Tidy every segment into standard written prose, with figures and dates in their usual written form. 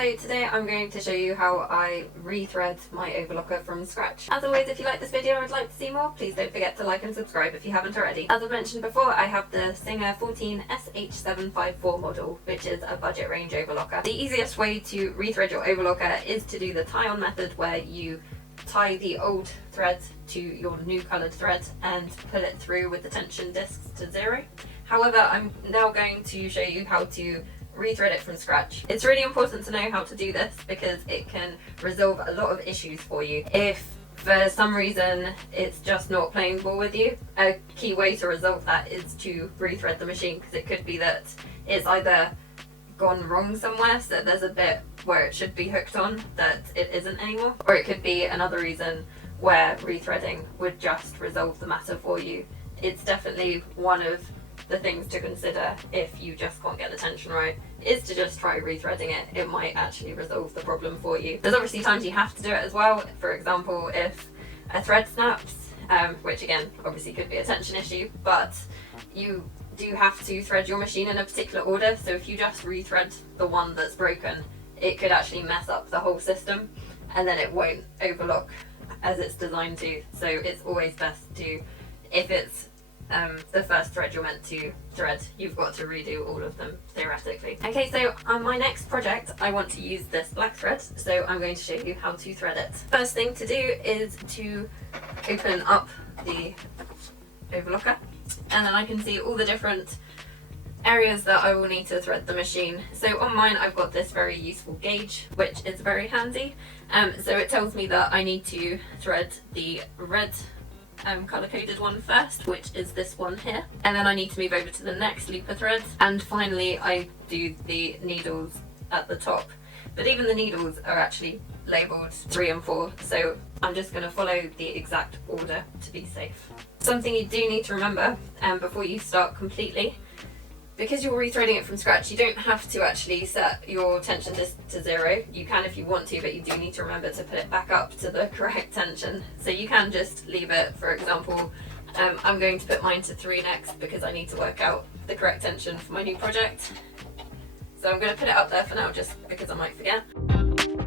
So today I'm going to show you how I rethread my overlocker from scratch. As always, if you like this video and would like to see more, please don't forget to like and subscribe if you haven't already. As I've mentioned before, I have the Singer 14SH754 model, which is a budget range overlocker. The easiest way to rethread your overlocker is to do the tie-on method, where you tie the old thread to your new coloured thread and pull it through with the tension discs to 0. However, I'm now going to show you how to rethread it from scratch. It's really important to know how to do this because it can resolve a lot of issues for you. If for some reason it's just not playing ball with you, a key way to resolve that is to rethread the machine, because it could be that it's either gone wrong somewhere, so there's a bit where it should be hooked on that it isn't anymore, or it could be another reason where rethreading would just resolve the matter for you. It's definitely one of the things to consider if you just can't get the tension right, is to just try rethreading it. It might actually resolve the problem for you. There's obviously times you have to do it as well. For example, if a thread snaps, which again obviously could be a tension issue, but you do have to thread your machine in a particular order, so if you just rethread the one that's broken, it could actually mess up the whole system and then it won't overlock as it's designed to. So it's always best to, if it's the first thread you're meant to thread, you've got to redo all of them theoretically. Okay, so on my next project I want to use this black thread, so I'm going to show you how to thread it. First thing to do is to open up the overlocker, and then I can see all the different areas that I will need to thread the machine. So on mine I've got this very useful gauge, which is very handy. So it tells me that I need to thread the red colour-coded one first, which is this one here, and then I need to move over to the next looper thread, and finally I do the needles at the top. But even the needles are actually labelled 3 and 4, so I'm just going to follow the exact order to be safe. Something you do need to remember before you start completely, because you're rethreading it from scratch, you don't have to actually set your tension disc to 0. You can if you want to, but you do need to remember to put it back up to the correct tension. So you can just leave it, for example, I'm going to put mine to 3 next because I need to work out the correct tension for my new project. So I'm going to put it up there for now just because I might forget.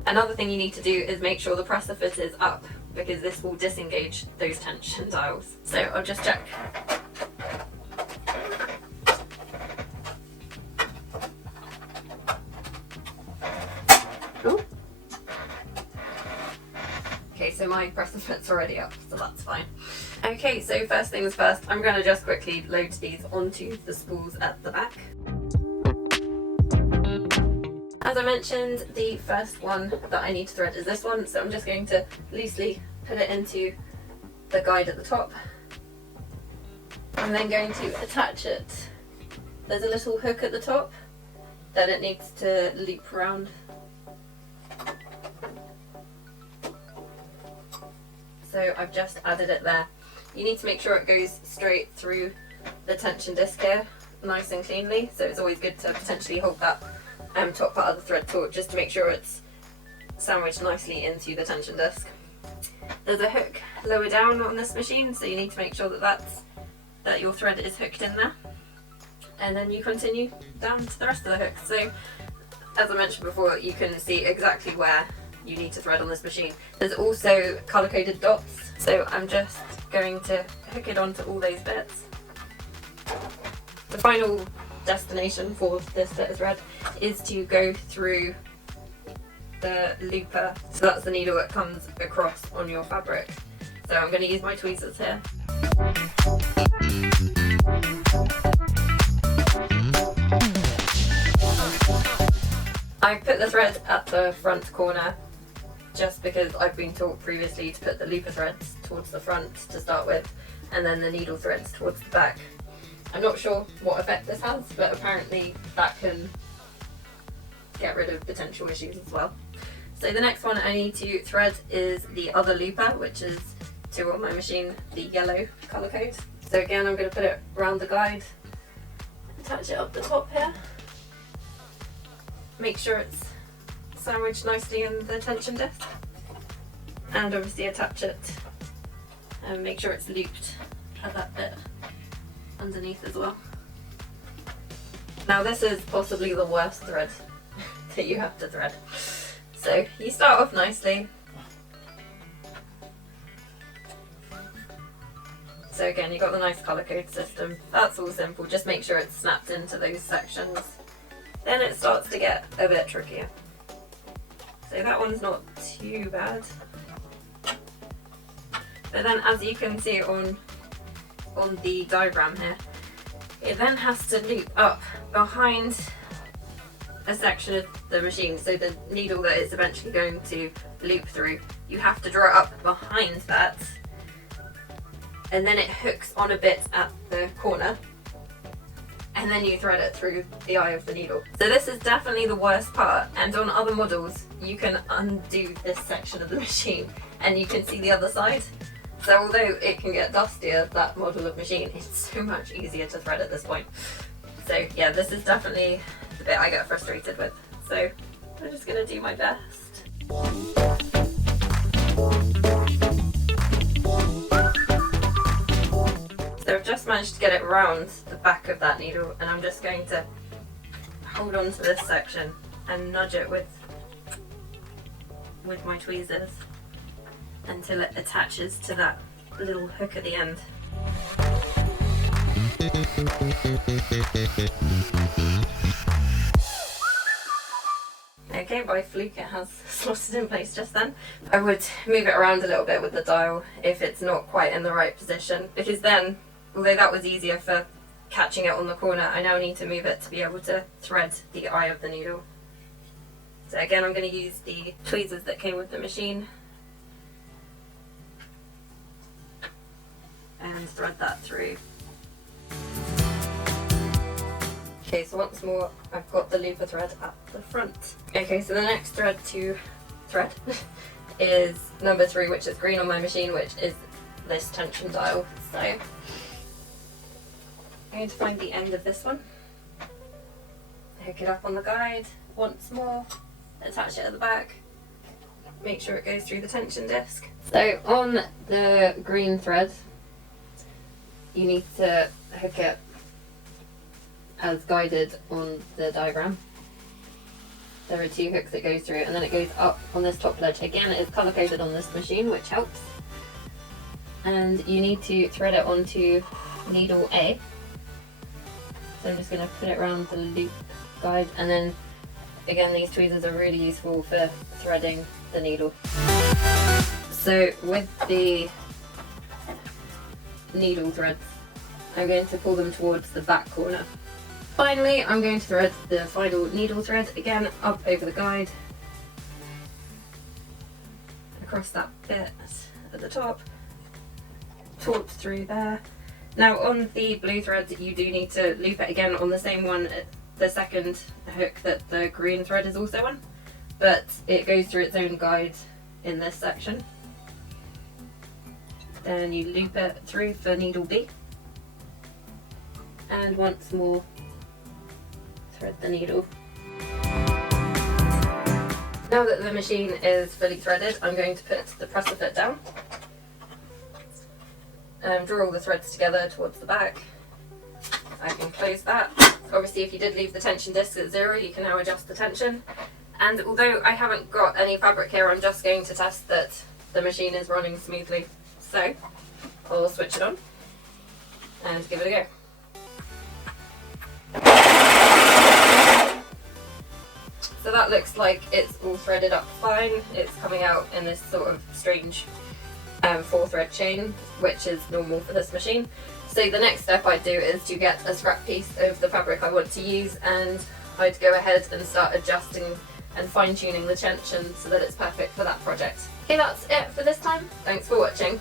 Another thing you need to do is make sure the presser foot is up, because this will disengage those tension dials. So I'll just check. Ooh. Okay, so my presser foot's already up, so that's fine. Okay, so first things first, I'm going to just quickly load these onto the spools at the back. As I mentioned, the first one that I need to thread is this one, so I'm just going to loosely put it into the guide at the top. I'm then going to attach it. There's a little hook at the top that it needs to loop around. So I've just added it there. You need to make sure it goes straight through the tension disc here, nice and cleanly, so it's always good to potentially hold that top part of the thread taut just to make sure it's sandwiched nicely into the tension disc. There's a hook lower down on this machine, so you need to make sure that your thread is hooked in there, and then you continue down to the rest of the hook. So as I mentioned before, you can see exactly where you need to thread on this machine. There's also colour-coded dots, so I'm just going to hook it onto all those bits. The final destination for this bit of thread is to go through the looper, so that's the needle that comes across on your fabric. So I'm going to use my tweezers here. I put the thread at the front corner just because I've been taught previously to put the looper threads towards the front to start with, and then the needle threads towards the back. I'm not sure what effect this has, but apparently that can get rid of potential issues as well. So the next one I need to thread is the other looper, which is to on my machine the yellow colour code. So again, I'm going to put it around the guide, attach it up the top here, make sure it's sandwiched nicely in the tension disc, and obviously attach it and make sure it's looped at that bit underneath as well. Now this is possibly the worst thread that you have to thread. So you start off nicely. So again, you've got the nice colour code system. That's all simple, just make sure it's snapped into those sections. Then it starts to get a bit trickier. So that one's not too bad. But then as you can see on the diagram here, it then has to loop up behind a section of the machine. So the needle that it's eventually going to loop through, you have to draw it up behind that. And then it hooks on a bit at the corner. And then you thread it through the eye of the needle. So this is definitely the worst part, and on other models you can undo this section of the machine and you can see the other side. So although it can get dustier, that model of machine, it's so much easier to thread at this point. So yeah, this is definitely the bit I get frustrated with. So I'm just going to do my best. So I've just managed to get it around the back of that needle, and I'm just going to hold on to this section and nudge it with my tweezers until it attaches to that little hook at the end. Okay, by fluke it has slotted in place just then. I would move it around a little bit with the dial if it's not quite in the right position, because then, although that was easier for catching it on the corner, I now need to move it to be able to thread the eye of the needle. So again, I'm going to use the tweezers that came with the machine and thread that through. Okay, so once more I've got the looper thread at the front. Okay, so the next thread to thread is number 3, which is green on my machine, which is this tension dial. So I'm going to find the end of this one, hook it up on the guide once more, attach it at the back, make sure it goes through the tension disc. So on the green thread, you need to hook it as guided on the diagram. There are 2 hooks that goes through, and then it goes up on this top ledge. Again, it is colour coded on this machine, which helps. And you need to thread it onto needle A. So I'm just going to put it around the loop guide, and then again, these tweezers are really useful for threading the needle. So with the needle threads, I'm going to pull them towards the back corner. Finally, I'm going to thread the final needle thread, again up over the guide, across that bit at the top, taut through there. Now on the blue thread, you do need to loop it again on the same one, the second hook that the green thread is also on, but it goes through its own guide in this section. Then you loop it through for needle B, and once more thread the needle. Now that the machine is fully threaded, I'm going to put the presser foot down. Draw all the threads together towards the back. I can close that. Obviously, if you did leave the tension disc at 0, you can now adjust the tension. And although I haven't got any fabric here, I'm just going to test that the machine is running smoothly. So I'll switch it on and give it a go. So that looks like it's all threaded up fine. It's coming out in this sort of strange 4-thread chain, which is normal for this machine. So the next step I'd do is to get a scrap piece of the fabric I want to use, and I'd go ahead and start adjusting and fine-tuning the tension so that it's perfect for that project. Okay, that's it for this time. Thanks for watching.